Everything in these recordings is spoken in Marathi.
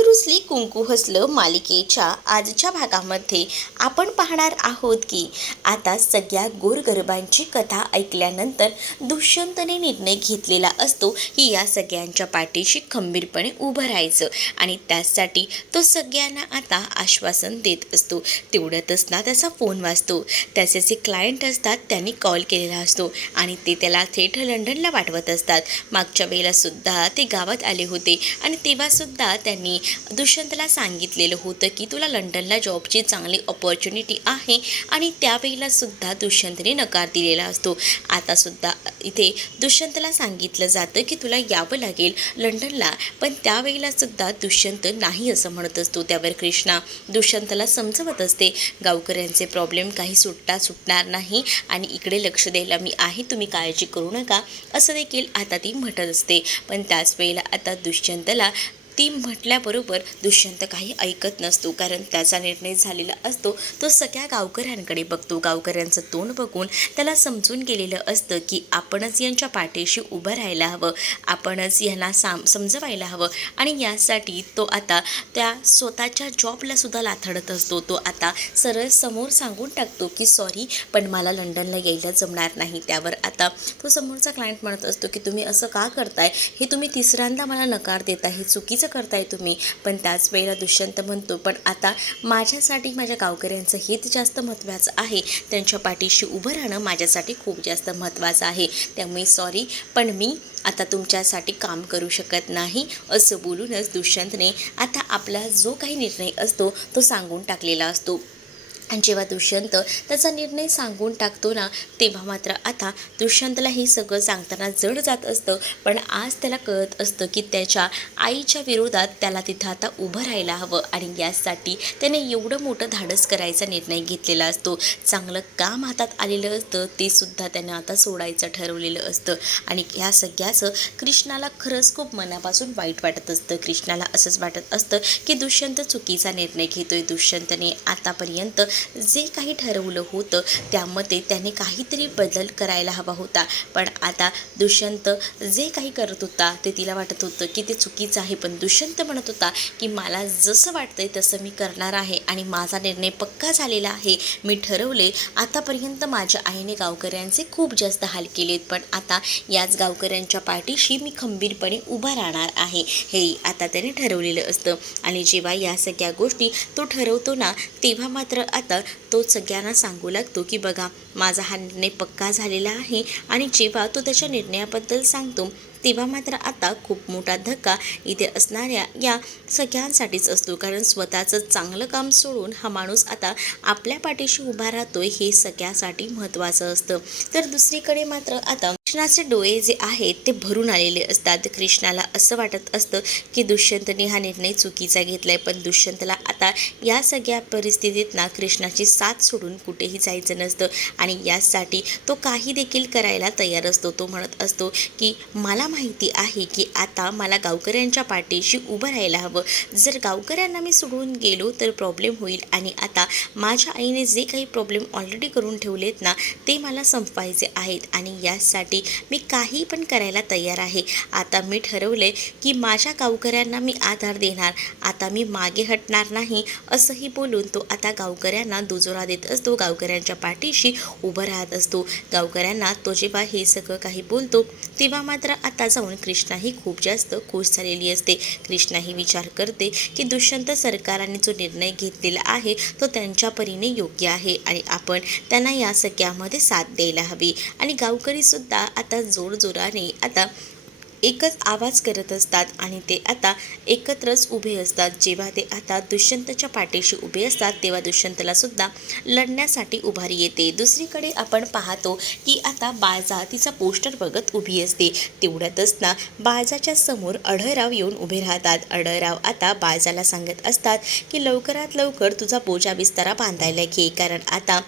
हळद रुसली कुंकू हसलं मालिकेच्या आजच्या भागामध्ये आपण पाहणार आहोत की आता सगळ्या गोरगरिबांची कथा ऐकल्यानंतर दुष्यंतने निर्णय घेतलेला असतो की या सगळ्यांच्या पाठीशी खंबीरपणे उभं राहायचं आणि त्यासाठी तो सगळ्यांना आता आश्वासन देत असतो. तेवढ्यातच ना त्याचा फोन वाजतो. त्याचे जे क्लायंट असतात त्यांनी कॉल केलेला असतो आणि ते त्याला थेट लंडनला पाठवत असतात. मागच्या वेळेला सुद्धा ते गावात आले होते आणि तेव्हासुद्धा त्यांनी दुष्यंतला सांगितलेलं होतं की तुला लंडनला जॉबची चांगली अपॉर्च्युनिटी आहे आणि त्यावेळेला सुद्धा दुष्यंतने नकार दिलेला असतो. आतासुद्धा इथे दुष्यंतला सांगितलं जातं की तुला यावं लागेल लंडनला, पण त्यावेळेला सुद्धा दुष्यंत नाही असं म्हणत असतो. त्यावर कृष्णा दुष्यंतला समजवत असते गावकऱ्यांचे प्रॉब्लेम काही सुटणार नाही आणि इकडे लक्ष द्यायला मी आहे, तुम्ही काळजी करू नका असं देखील आता ती म्हणत असते. पण त्याच वेळेला आता दुष्यंतला ती म्हटल्याबरोबर दुष्यंत काही ऐकत नसतो, कारण त्याचा निर्णय झालेला असतो. तो सगळ्या गावकऱ्यांकडे बघतो. गावकऱ्यांचं तोंड बघून त्याला समजून गेलेलं असतं की आपणच यांच्या पाठीशी उभं राहायला हवं, आपणच यांना समजवायला हवं आणि यासाठी तो आता त्या स्वतःच्या जॉबला सुद्धा लाथडत असतो. तो आता सरळ समोर सांगून टाकतो की सॉरी, पण मला लंडनला यायला जमणार नाही. त्यावर आता तो समोरचा क्लायंट म्हणत असतो की तुम्ही असं का करताय, हे तुम्ही तिसऱ्यांदा मला नकार देताय, हे चुकीचं करताय तुम्ही. पण त्याच वेळेला दुष्यंत म्हणतो पण आता माझ्यासाठी माझ्या गावकऱ्यांचं हित जास्त महत्त्वाचं आहे, त्यांच्या पाठीशी उभं राहणं माझ्यासाठी खूप जास्त महत्त्वाचं आहे, त्यामुळे सॉरी पण मी आता तुमच्यासाठी काम करू शकत नाही असं बोलूनच दुष्यंतने आता आपला जो काही निर्णय असतो तो सांगून टाकलेला असतो. आणि जेव्हा दुष्यंत त्याचा निर्णय सांगून टाकतो ना, तेव्हा मात्र आता दुष्यंतला हे सगळं सांगताना जड जात असतं. पण आज त्याला कळत असतं की त्याच्या आईच्या विरोधात त्याला तिथं आता उभं राहायला हवं आणि यासाठी त्याने एवढं मोठं धाडस करायचा निर्णय घेतलेला असतो. चांगलं काम हातात आलेलं असतं ते सुद्धा त्यानं आता सोडायचं ठरवलेलं असतं आणि ह्या सगळ्याचं कृष्णाला खरंच खूप मनापासून वाईट वाटत असतं. कृष्णाला असंच वाटत असतं की दुष्यंत चुकीचा निर्णय घेतोय. दुष्यंतने आतापर्यंत जे काही ठरवलं होतं त्यामध्ये त्याने काहीतरी बदल करायला हवा होता, पण आता दुष्यंत जे काही करत होता ते तिला वाटत होतं की ते चुकीचं आहे. पण दुष्यंत म्हणत होता की मला जसं वाटतंय तसं मी करणार आहे आणि माझा निर्णय पक्का झालेला आहे, मी ठरवले. आतापर्यंत माझ्या आईने गावकऱ्यांचे खूप जास्त हाल केलेत, पण आता याच गावकऱ्यांच्या पाठीशी मी खंबीरपणे उभा राहणार आहे, हे आता त्याने ठरवलेलं असतं. आणि जेव्हा या सगळ्या गोष्टी तो ठरवतो ना, तेव्हा मात्र आता तो सगळ्यांना सांगू लागतो की बघा माझा हा निर्णय पक्का झालेला आहे. आणि जेव्हा तो त्याच्या निर्णयाबद्दल सांगतो तेव्हा मात्र आता खूप मोठा धक्का इथे असणाऱ्या या सगळ्यांसाठीच असतो, कारण स्वतःचं चांगलं काम सोडून हा माणूस आता आपल्या पाठीशी उभा राहतोय हे सगळ्यासाठी महत्त्वाचं असतं. तर दुसरीकडे मात्र आता कृष्णाचे डोळे जे आहेत ते भरून आलेले असतात. कृष्णाला असं वाटत असतं की दुष्यंतने हा निर्णय चुकीचा घेतलाय, पण दुष्यंतला आता या सगळ्या परिस्थितीत ना कृष्णाची साथ सोडून कुठेही जायचं नसतं आणि यासाठी तो काही देखील करायला तयार असतो. तो म्हणत असतो की मला माहिती आहे की आता मला गावकऱ्यांच्या पाठीशी उभं राहायला हवं, जर गावकऱ्यांना मी सोडून गेलो तर प्रॉब्लेम होईल आणि आता माझ्या आईने जे काही प्रॉब्लेम ऑलरेडी करून ठेवलेत ना ते मला संपवायचे आहेत आणि यासाठी मी काही पण करायला तयार आहे. आता मी ठरवले की माझ्या गावकऱ्यांना मी आधार देणार, आता मी मागे हटणार नाही असंही बोलून तो आता गावकऱ्यांना दुजोरा देत असतो, गावकऱ्यांच्या पाठीशी उभं राहत असतो. गावकऱ्यांना तो जेव्हा हे सगळं काही बोलतो तेव्हा मात्र आता जाऊन कृष्णाही खूप जास्त खुश झालेली असते. कृष्णाही विचार करते की दुष्यंत सरकाराने जो निर्णय घेतलेला आहे तो त्यांच्या परीने योग्य आहे आणि आपण त्यांना या सगळ्यामध्ये साथ द्यायला हवी. आणि गावकरीसुद्धा आता जोरजोराने आता एकच आवाज करत असतात आणि ते आता एकत्रच उभे असतात. जेव्हा ते आता दुष्यंतच्या पाठीशी उभे असतात तेव्हा दुष्यंतला सुद्धा लढण्यासाठी उभारी येते. दुसरीकडे आपण पाहतो की आता बाळजा तिचा पोस्टर बघत उभी असते. तेवढ्यातच ना बाळजाच्या समोर अढळराव येऊन उभे राहतात. अढळराव आता बाळजाला सांगत असतात की लवकरात लवकर तुझा बोजा बिस्तारा बांधायला घे, कारण आता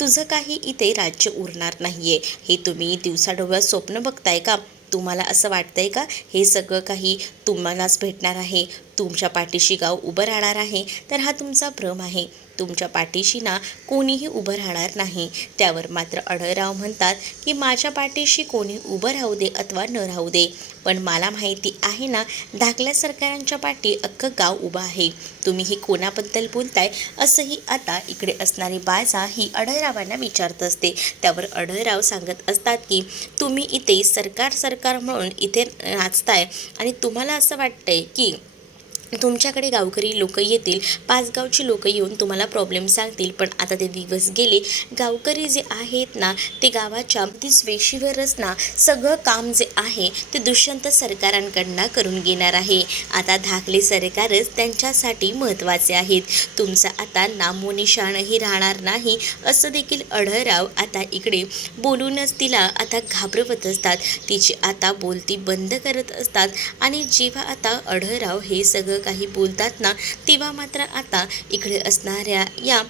तुझं काही इथे राज्य उरणार नाहीये. हे तुम्ही दिवसाढवळ्यात स्वप्न बघताय का? तुम्हाला असं वाटतंय का हे सगळं काही तुम्हालाच भेटणार आहे? तुमच्या पाठीशी गाव उभं राहणार आहे तर हा तुमचा भ्रम आहे. तुमच्या पाठीशी ना कोणीही उभं राहणार नाही. त्यावर मात्र आढळराव म्हणतात की माझ्या पाठीशी कोणी उभं राहू दे अथवा न राहू दे, पण मला माहिती आहे ना धाकल्या सरकारांच्या पाठी अख्खं गाव उभं आहे. तुम्ही हे कोणाबद्दल बोलताय असंही आता इकडे असणारी बाजा ही आढळरावांना विचारत असते. त्यावर आढळराव सांगत असतात की तुम्ही इथे सरकार म्हणून इथे नाचताय आणि तुम्हाला असं वाटतंय की तुमच्याकडे गावकरी लोक येतील, 5 गावची लोक येऊन तुम्हाला प्रॉब्लेम सांगतील. पण आता ते दिवस गेले. गावकरी जे आहेत ना ते गावाच्या तीच वेशीवरच ना सगळं काम जे आहे ते दुष्यंत सरकारांकडनं करून घेणार आहे. आता धाकले सरकारच त्यांच्यासाठी महत्त्वाचे आहेत. तुमचा आता नामोनिशाणही राहणार नाही असं देखील आढळराव आता इकडे बोलूनच तिला आता घाबरवत असतात. तिची आता बोलती बंद करत असतात आणि जेव्हा आता आढळराव हे सगळं काही बोलतात ना तेव्हा मात्र आता इकडे असणाऱ्या या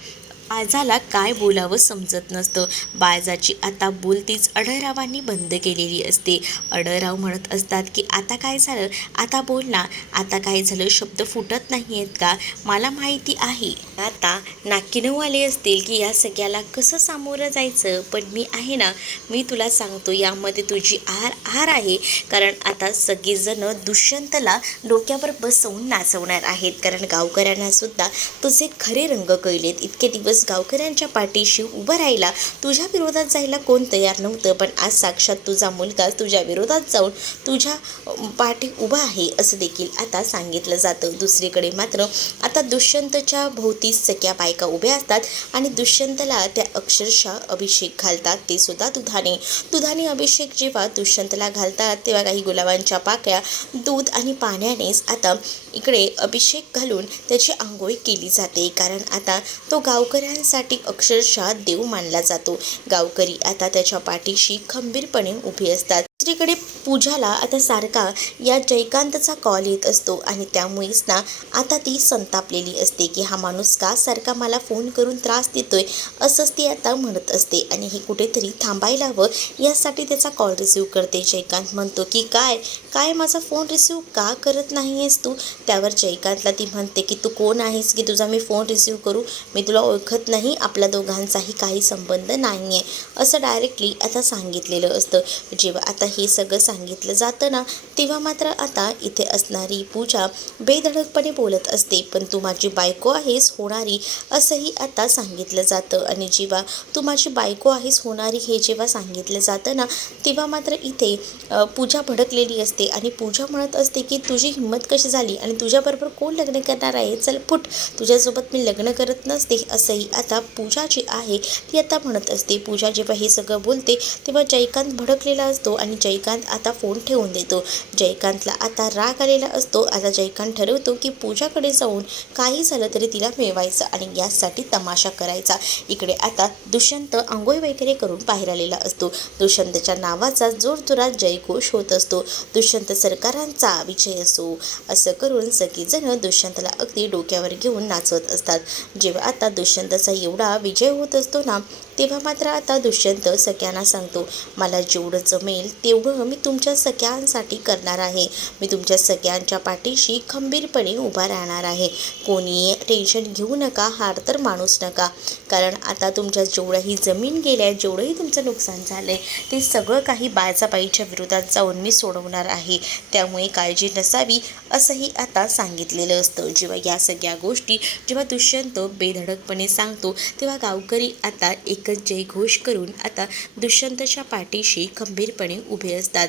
बाळजाला काय बोलावं समजत नसतं. बाळजाची आता बोलतीच आढळरावांनी बंद केलेली असते. आढळराव म्हणत असतात की आता काय झालं, आता बोल ना, आता काय झालं, शब्द फुटत नाही आहेत का? मला माहिती आहे आता नाकीनऊ आले असतील की या सगळ्याला कसं सामोरं जायचं, पण मी आहे ना, मी तुला सांगतो यामध्ये तुझी हार आहे. कारण आता सगळेजण दुष्यंतला डोक्यावर बसवून नाचवणार आहेत. कारण गावकऱ्यांना सुद्धा तुझे खरे रंग कळलेत. इतके दिवस गावकऱ्यांच्या पाठीशी उभं राहिला, तुझ्या विरोधात जायला कोण तयार नव्हतं, पण आज साक्षात तुझा मुलगा तुझ्या विरोधात जाऊन तुझ्या पाठी उभा आहे असं देखील आता सांगितलं जातं. दुसरीकडे मात्र आता दुष्यंतच्या भोवती सगळ्या बायका उभ्या असतात आणि दुष्यंतला त्या अक्षरशः अभिषेक घालतात, ते सुद्धा दुधाने अभिषेक जेव्हा दुष्यंतला घालतात तेव्हा काही गुलाबांच्या पाकळ्या दूध आणि पाण्यानेच आता इकडे अभिषेक घालून त्याची आंघोळ केली जाते. कारण आता तो गावकऱ्यांसाठी अक्षरशः देव मानला जातो. गावकरी आता त्याच्या पाठीशी खंबीरपणे उभे असतात. दुसरीकडे पूजाला आता सारखा या जयकांतचा कॉल येत असतो आणि त्यामुळेच ना आता ती संतापलेली असते की हा माणूस का सारखा मला फोन करून त्रास देतोय असंच ती आता म्हणत असते. आणि हे कुठेतरी थांबायला हवं यासाठी त्याचा कॉल रिसीव्ह करते. जयकांत म्हणतो की काय माझा फोन रिसीव्ह का करत नाही आहेस तू? त्यावर जयकांतला ती म्हणते की तू कोण आहेस की तुझा मी फोन रिसीव्ह करू? मी तुला ओळखत नाही, आपल्या दोघांचाही काही संबंध नाही आहे असं डायरेक्टली आता सांगितलेलं असतं. जेव्हा आता हे सगळं सांगितलं जातं ना तेव्हा मात्र आता इथे असणारी पूजा बेधडकपणे बोलत असते. पण तू माझी बायको आहेस होणारी असंही आता सांगितलं जातं. आणि जेव्हा तू माझी बायको आहेस होणारी हे जेव्हा सांगितलं जातं ना तेव्हा मात्र इथे पूजा भडकलेली असते आणि पूजा म्हणत असते की तुझी हिंमत कशी झाली आणि तुझ्याबरोबर कोण लग्न करणार आहे, चल फुट, तुझ्यासोबत मी लग्न करत नसते असंही आता पूजा जी आहे ती आता म्हणत असते. पूजा जेव्हा हे सगळं बोलते तेव्हा जयकांत भडकलेला असतो आणि जयकांत आता फोन ठेवून देतो. जयकांतला आता राग आलेला असतो. आता जयकांत ठरवतो की पूजाकडे जाऊन काही झालं तरी तिला मिळवायचं आणि यासाठी तमाशा करायचा. इकडे आता दुष्यंत आंघोळ वगैरे करून बाहेर आलेला असतो. दुष्यंतच्या नावाचा जोरजोरात जयघोष होत असतो. दुष्यंत सरकारांचा विजय असो असं करून सगळीजण दुष्यंतला अगदी डोक्यावर घेऊन नाचवत असतात. जेव्हा आता दुष्यंतचा एवढा विजय होत असतो ना तेव्हा मात्र आता दुष्यंत सगळ्यांना सांगतो, मला जेवढं जमेल तेवढं मी तुमच्या सगळ्यांसाठी करणार आहे. मी तुमच्या सगळ्यांच्या पाठीशी खंबीरपणे उभा राहणार आहे. कोणी टेन्शन घेऊ नका, हार तर मानूच नका. कारण आता तुमच्या जेवढ्याही जमीन गेल्या, जेवढंही तुमचं नुकसान झालं आहे ते सगळं काही बाळजाबाईच्या विरोधात जाऊन मी सोडवणार आहे. त्यामुळे काळजी नसावी असंही आता सांगितलेलं असतं. जेव्हा या सगळ्या गोष्टी जेव्हा दुष्यंत बेधडकपणे सांगतो तेव्हा गावकरी आता एकच जयघोष करून आता दुष्यंतच्या पाठीशी खंबीरपणे उभे असतात.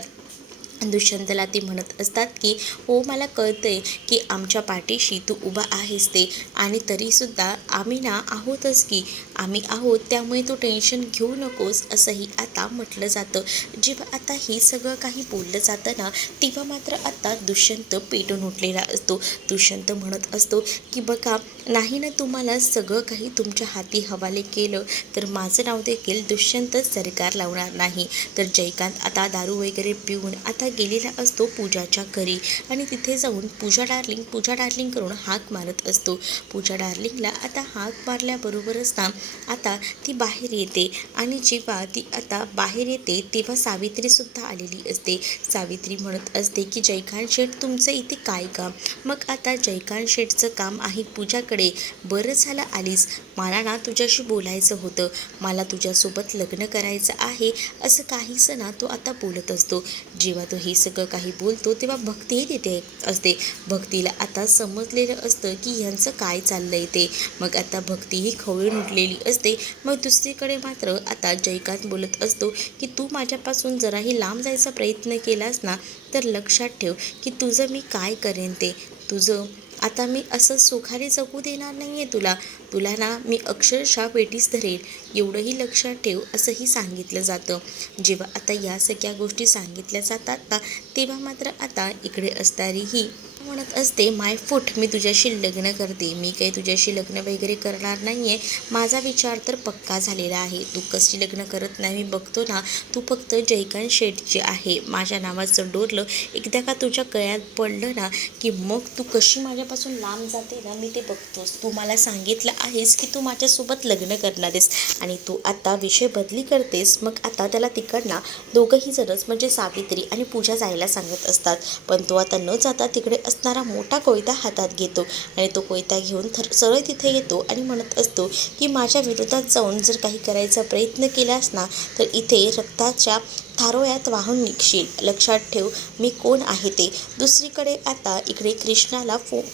दुष्यंतला ते म्हणत असतात की हो मला कळतंय की आमच्या पाठीशी तू उभा आहेस ते, आणि तरीसुद्धा आम्ही ना आहोतच की, आम्ही आहोत, त्यामुळे तू टेन्शन घेऊ नकोस असंही आता म्हटलं जातं. जेव्हा आता हे सगळं काही बोललं जातं ना तेव्हा मात्र आता दुष्यंत पेटून उठलेला असतो. दुष्यंत म्हणत असतो की बघा, नाही ना तुम्हाला सगळं काही तुमच्या हाती हवाले केलं तर माझं नाव देखील दुष्यंत सरकार लावणार नाही. तर जयकांत आता दारू वगैरे पिऊन आता गेलेला असतो पूजाच्या घरी आणि तिथे जाऊन पूजा डार्लिंग करून हाक मारत असतो. पूजा डार्लिंगला आता हाक मारल्याबरोबरच ना आता ती बाहेर येते आणि जेव्हा ती आता बाहेर येते तेव्हा सावित्रीसुद्धा आलेली असते. सावित्री म्हणत असते की जयकांत शेठ तुमचं इथे काय काम? मग आता जयकांत शेठचं काम आहे पूजाकडे. बरं झालं आलीस, मला ना तुझ्याशी बोलायचं होतं, मला तुझ्यासोबत लग्न करायचं आहे असं काहीसं ना तो आता बोलत असतो. जेव्हा तो हे सगळं काही बोलतो तेव्हा भक्तीही तिथे असते. भक्तीला आता समजलेलं असतं की ह्यांचं काय चाललंय ते. मग आता भक्तीही खवळून उठलेली असते. मग दुसरीकडे मात्र आता जयकांत बोलत असतो की तू माझ्यापासून जराही लांब जायचा प्रयत्न केलास ना तर लक्षात ठेव की तुझं मी काय करेन ते. तुझं आता मी असं सुखाने जगू देणार नाही आहे तुला. तुला ना मी अक्षरशः वेठीस धरेल एवढंही लक्षात ठेव असंही सांगितलं जातं. जेव्हा आता या सगळ्या गोष्टी सांगितल्या जातात ना तेव्हा मात्र आता इकडे असणारी ही म्हणत असते माय फूट मी तुझ्याशी लग्न करते. मी काही तुझ्याशी लग्न वगैरे करणार नाही आहे. माझा विचार तर पक्का झालेला आहे. तू कशी लग्न करत नाही मी बघतो ना. तू फक्त जयकांत शेठ जे आहे माझ्या नावाचं डोरलं एकदा का तुझ्या गळ्यात पडलं ना की मग तू कशी माझ्यापासून लांब जाते ना मी ते बघतोस. तू मला सांगितलं आहेस की तू माझ्यासोबत लग्न करणार आहेस आणि तू आता विषय बदली करतेस. मग आता त्याला तिकडनं दोघंही जणच म्हणजे सावित्री आणि पूजा जायला सांगत असतात. पण तो आता न जाता तिकडे असणारा मोठा कोयता हातात घेतो आणि तो कोयता घेऊन सरळ तिथे येतो आणि म्हणत असतो की माझ्या विरोधात जाऊन जर काही करायचा प्रयत्न केलास ना तर इथे रक्ताच्या थारोळ्यात वाहून निघशील. लक्षात ठेव मी कोण आहे ते. दुसरीकडे आता इकडे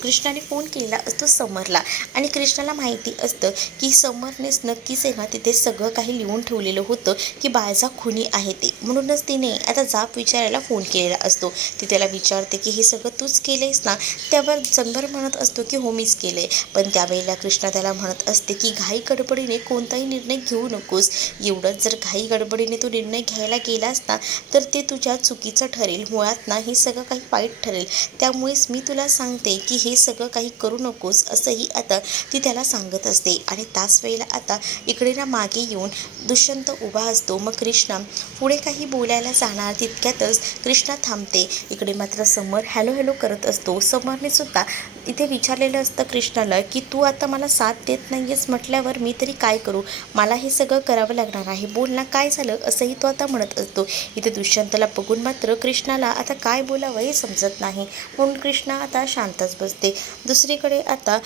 कृष्णाने फोन केलेला असतो समरला आणि कृष्णाला माहिती असतं की समरनेच नक्कीच आहे ना तिथे सगळं काही लिहून ठेवलेलं होतं की बाळजा खुनी आहे ते. म्हणूनच तिने आता जाब विचारायला फोन केलेला असतो. ती त्याला विचारते की हे सगळं तूच केलंयस ना. त्यावर समर म्हणत असतो की हो मीच केलंय. पण त्यावेळेला कृष्णा त्याला म्हणत असते की घाई गडबडीने कोणताही निर्णय घेऊ नकोस. एवढंच जर घाई गडबडीने तू निर्णय घ्यायला गेलास ना तर ते तुझ्या चुकीचं ठरेल. मुळात ना हे सगळं काही वाईट ठरेल. त्यामुळेच मी तुला सांगते की हे सगळं काही करू नकोस असंही आता ती त्याला सांगत असते. आणि त्याच वेळेला आता इकडे ना मागे येऊन दुष्यंत उभा असतो. मग कृष्णा पुढे काही बोलायला जाणार तितक्यातच कृष्णा थांबते. इकडे मात्र समर हॅलो करत असतो. समरने सुद्धा इथे विचारलेलं असतं कृष्णाला की तू आता मला साथ देत नाही आहेस म्हटल्यावर मी तरी काय करू. मला हे सगळं करावं लागणार आहे. बोल ना काय झालं असंही तो आता म्हणत असतो. इथे दुष्यंतला बघून मात्र कृष्णाला आता काय बोलावं हे समजत नाही. म्हणून कृष्णा आता शांतच बसते. दुसरीकडे आता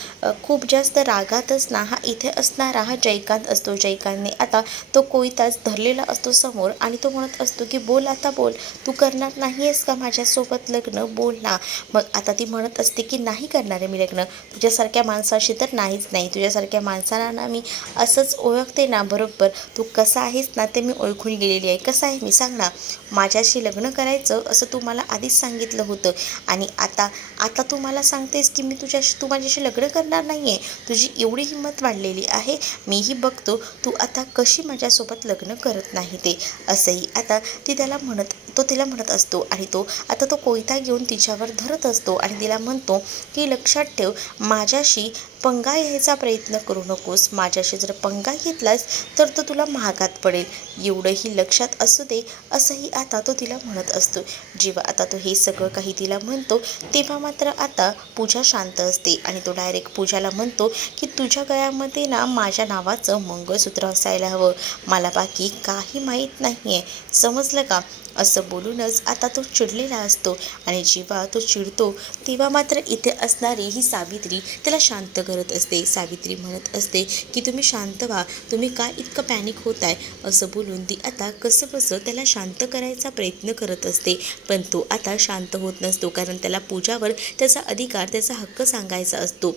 खूप जास्त रागातच ना हा इथे असणारा हा जयकांत असतो. जयकांतने आता तो कोयताच धरलेला असतो समोर आणि तो म्हणत असतो की बोल आता बोल. तू करणार नाही आहेस का माझ्यासोबत लग्न? बोल ना. मग आता ती म्हणत असते की नाही करणार आहे मी लग्न. तुझ्यासारख्या माणसाशी तर नाहीच नाही. तुझ्यासारख्या माणसाला ना मी असंच ओळखते ना बरोबर. तू कसा आहेस ना ते मी ओळखून गेलेली आहे. कसं आहे मी सांग ना. माझ्याशी लग्न करायचं असं तू मला आधीच सांगितलं होतं आणि आता तू मला सांगतेस की तू माझ्याशी लग्न करणार नाही आहे. तुझी एवढी हिंमत वाढलेली आहे. मीही बघतो तू आता कशी माझ्यासोबत लग्न करत नाही ते. असंही आता तो तिला म्हणत असतो आणि तो आता तो कोयता घेऊन तिच्यावर धरत असतो आणि तिला म्हणतो की लक्षात ठेव माझ्याशी पंगा घ्यायचा प्रयत्न करू नकोस. माझ्याशी जर पंगा घेतलास तर तो तुला महागात पडेल. एवढंही लक्षात असू दे असंही आता तो तिला म्हणत असतो. जेव्हा आता तो हे सगळं काही तिला म्हणतो तेव्हा मात्र आता पूजा शांत असते आणि तो डायरेक्ट पूजाला म्हणतो की तुझ्या गळ्यामध्ये ना माझ्या नावाचं मंगळसूत्र असायला हवं. मला बाकी काही माहीत नाही आहे. समजलं का? असं बोलूनच आता तो चिडलेला असतो आणि जेव्हा तो चिडतो तेव्हा मात्र इथे असणारी ही सावित्री त्याला शांत करत असते. सावित्री म्हणत असते की तुम्ही शांत व्हा. तुम्ही काय इतकं पॅनिक होत आहे असं बोलून ती आता कसंबसं त्याला शांत करायचा प्रयत्न करत असते. पण तो आता शांत होत नसतो कारण त्याला पूजावर त्याचा अधिकार त्याचा हक्क सांगायचा असतो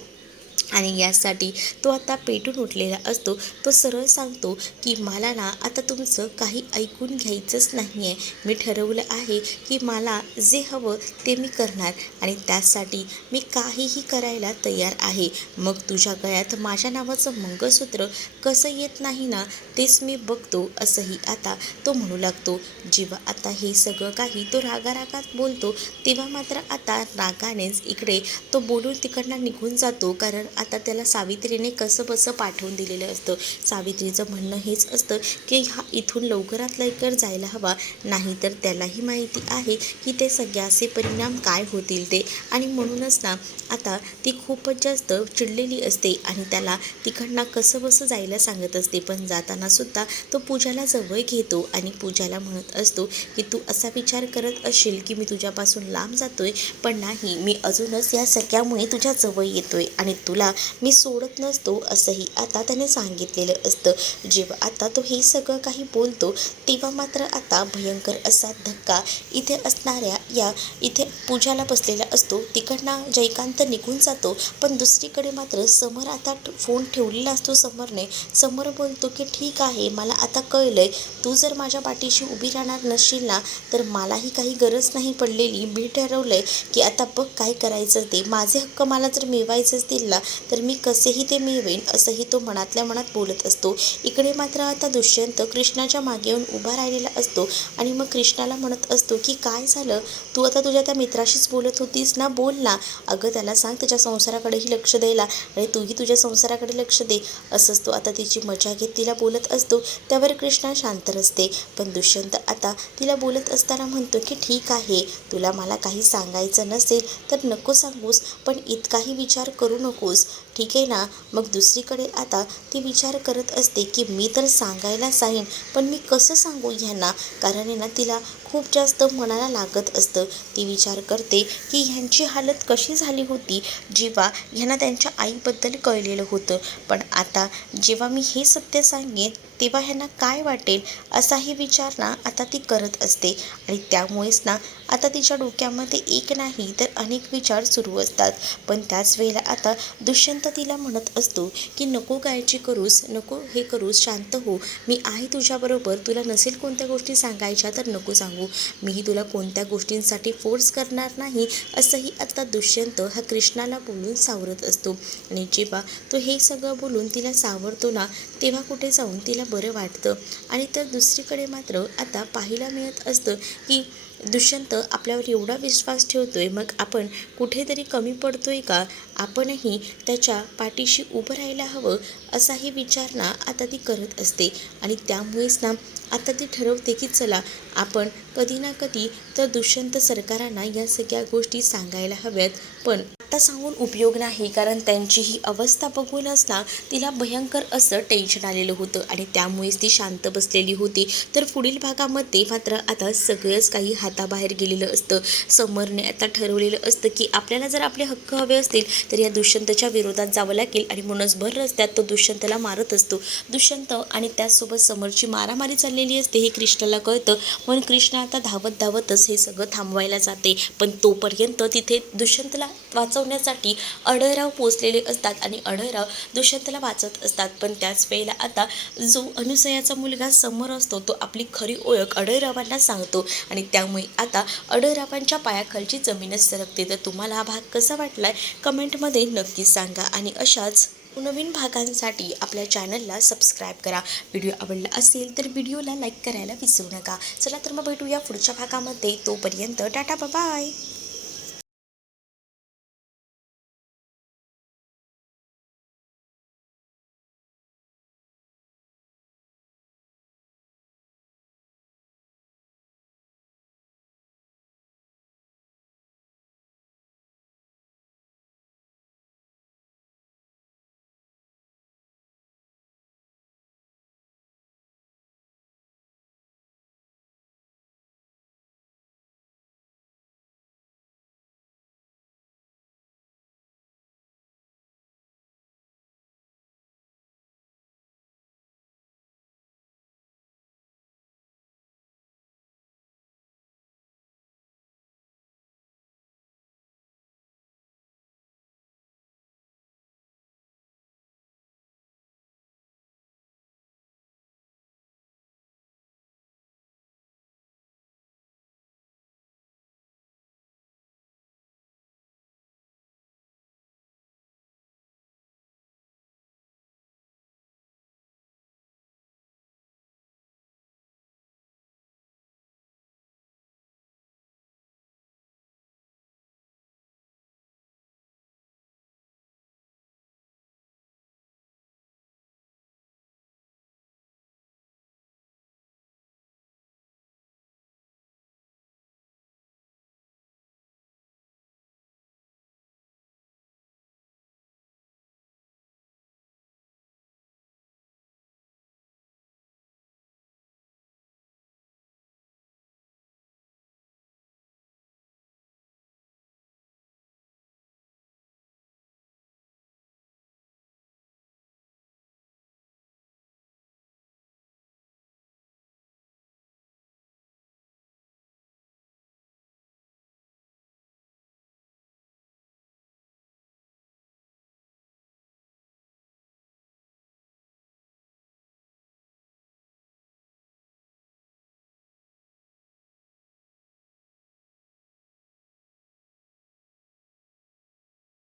आणि यासाठी तो आता पेटून उठलेला असतो. तो सरळ सांगतो की मला ना आता तुमचं काही ऐकून घ्यायचंच नाही आहे. मी ठरवलं आहे की मला जे हवं ते मी करणार आणि त्यासाठी मी काहीही करायला तयार आहे. मग तुझ्या गळ्यात माझ्या नावाचं मंगळसूत्र कसं येत नाही ना तेच मी बघतो असंही आता तो म्हणू लागतो. जेव्हा आता हे सगळं काही तो रागारागात बोलतो तेव्हा मात्र आता रागानेच इकडे तो बोलून तिकडनं निघून जातो कारण कारण आता त्याला सावित्रीने कसं बसं पाठवून दिलेलं असतं. सावित्रीचं म्हणणं हेच असतं की हा इथून लवकरात लवकर जायला हवा, नाहीतर त्यालाही माहिती आहे की ते सगळ्याचे परिणाम काय होतील ते. आणि म्हणूनच ना आता ती खूपच जास्त चिडलेली असते आणि त्याला तिकडनं कसं बसं जायला सांगत असते. पण जाताना सुद्धा तो पूजाला जवळ घेतो आणि पूजाला म्हणत असतो की तू असा विचार करत असशील की मी तुझ्यापासून लांब जातोय, पण नाही, मी अजूनच या सगळ्यामुळे तुझ्या जवळ येतोय आणि तुला मी सोडत नसतो, असंही आता त्याने सांगितलेलं असतं. जेव्हा आता तो हे सगळं काही बोलतो तेव्हा मात्र आता भयंकर असा धक्का इथे असणाऱ्या इथे पूजाला बसलेला असतो. तिकडनं जयकांत निघून जातो, पण दुसरीकडे मात्र समर आता फोन ठेवलेला असतो समरने. समर बोलतो की ठीक आहे, मला आता कळलंय, तू जर माझ्या पाठीशी उभी राहणार नसशील ना तर मलाही काही गरज नाही पडलेली. मी ठरवलंय की आता बघ काय करायचं ते. माझे हक्क मला जर मिळवायचे असतील ना तर मी कसेही ते मिळवेन, असंही तो मनातल्या मनात बोलत असतो. इकडे मात्र आता दुष्यंत कृष्णाच्या मागे येऊन उभा राहिलेला असतो आणि मग कृष्णाला म्हणत असतो की काय झालं, तू आता तुझ्या त्या मित्राशीच बोलत होतीस ना, बोल ना. अगं त्याला सांग त्याच्या संसाराकडेही लक्ष द्यायला आणि तूही तुझ्या संसाराकडे लक्ष दे, असंच तो आता तिची मजा घेत तिला बोलत असतो. त्यावर कृष्णा शांत असते, पण दुष्यंत आता तिला बोलत असताना म्हणतो की ठीक आहे, तुला मला काही सांगायचं नसेल तर नको सांगूस, पण इतकाही विचार करू नकोस, ठीक आहे ना. मग दुसरीकडे आता ती विचार करत असते की मी तर सांगायला सांगेन, पण मी कसं सांगू ह्यांना, कारण आहे ना तिला खूप जास्त मनाला लागत असतं. ती विचार करते की ह्यांची हालत कशी झाली होती जेव्हा ह्यांना त्यांच्या आईबद्दल कळलेलं होतं, पण आता जेव्हा मी हे सत्य सांगेन तेव्हा ह्यांना काय वाटेल, असाही विचार ना आता ती करत असते. आणि त्यामुळेच ना आता तिच्या डोक्यामध्ये एक नाही तर अनेक विचार सुरू असतात. पण त्याच वेळेला आता दुष्यंत तिला म्हणत असतो की नको काळजी करूस, नको हे करूस, शांत हो, मी आहे तुझ्याबरोबर. तुला नसेल कोणत्या गोष्टी सांगायच्या तर नको सांगू, मीही तुला कोणत्या गोष्टींसाठी फोर्स करणार नाही, असंही आता दुष्यंत हा कृष्णाला बोलून सावरत असतो. आणि जेव्हा तो हे सगळं बोलून तिला सावरतो ना तेव्हा कुठे जाऊन तिला बरं वाटतं. आणि तर दुसरीकडे मात्र आता पाहायला मिळत असतं की दुष्यंत आपल्यावर एवढा विश्वास ठेवतोय, मग आपण कुठेतरी कमी पडतोय का, आपणही त्याच्या पाठीशी उभं राहायला हवं, असाही विचार ना आता ती करत असते. आणि त्यामुळेच ना आता ती ठरवते की चला आपण कधी ना कधी तर दुष्यंत सरकारांना या सगळ्या गोष्टी सांगायला हव्यात. पण आता सांगून उपयोग नाही, कारण त्यांची ही अवस्था बघूनच ना तिला भयंकर असं टेन्शन आलेलं होतं आणि त्यामुळेच ती शांत बसलेली होती. तर पुढील भागामध्ये मात्र आता सगळंच काही हाताबाहेर गेलेलं असतं. समरने आता ठरवलेलं असतं की आपल्याला जर आपले हक्क हवे असतील तर या दुष्यंतच्या विरोधात जावं लागेल आणि म्हणूनच भर रस्त्यात तो दुष्यंतला मारत असतो. दुष्यंत आणि त्याचसोबत समरची मारामारी चाललेली असते हे कृष्णाला कळतं, म्हणून कृष्ण आता धावत धावतच हे सगळं थांबवायला जाते. पण तोपर्यंत तिथे दुष्यंतला वाचवण्यासाठी अढळराव पोचलेले असतात आणि अढळराव दुष्यंतला वाचवत असतात. पण त्याच वेळेला आता जो अनुसयाचा मुलगा समर असतो तो आपली खरी ओळख अढळरावांना सांगतो आणि त्यामुळे आता अढळरावांच्या पायाखालची जमीनच सरकते. तर तुम्हाला हा भाग कसा वाटलाय कमेंटमध्ये नक्कीच सांगा आणि अशाच नवीन भागांसाठी आपल्या चॅनलला सबस्क्राईब करा. व्हिडिओ आवडला असेल तर व्हिडिओला लाईक करायला विसरू नका. चला तर मग भेटूया पुढच्या भागामध्ये. तोपर्यंत टाटा बाय.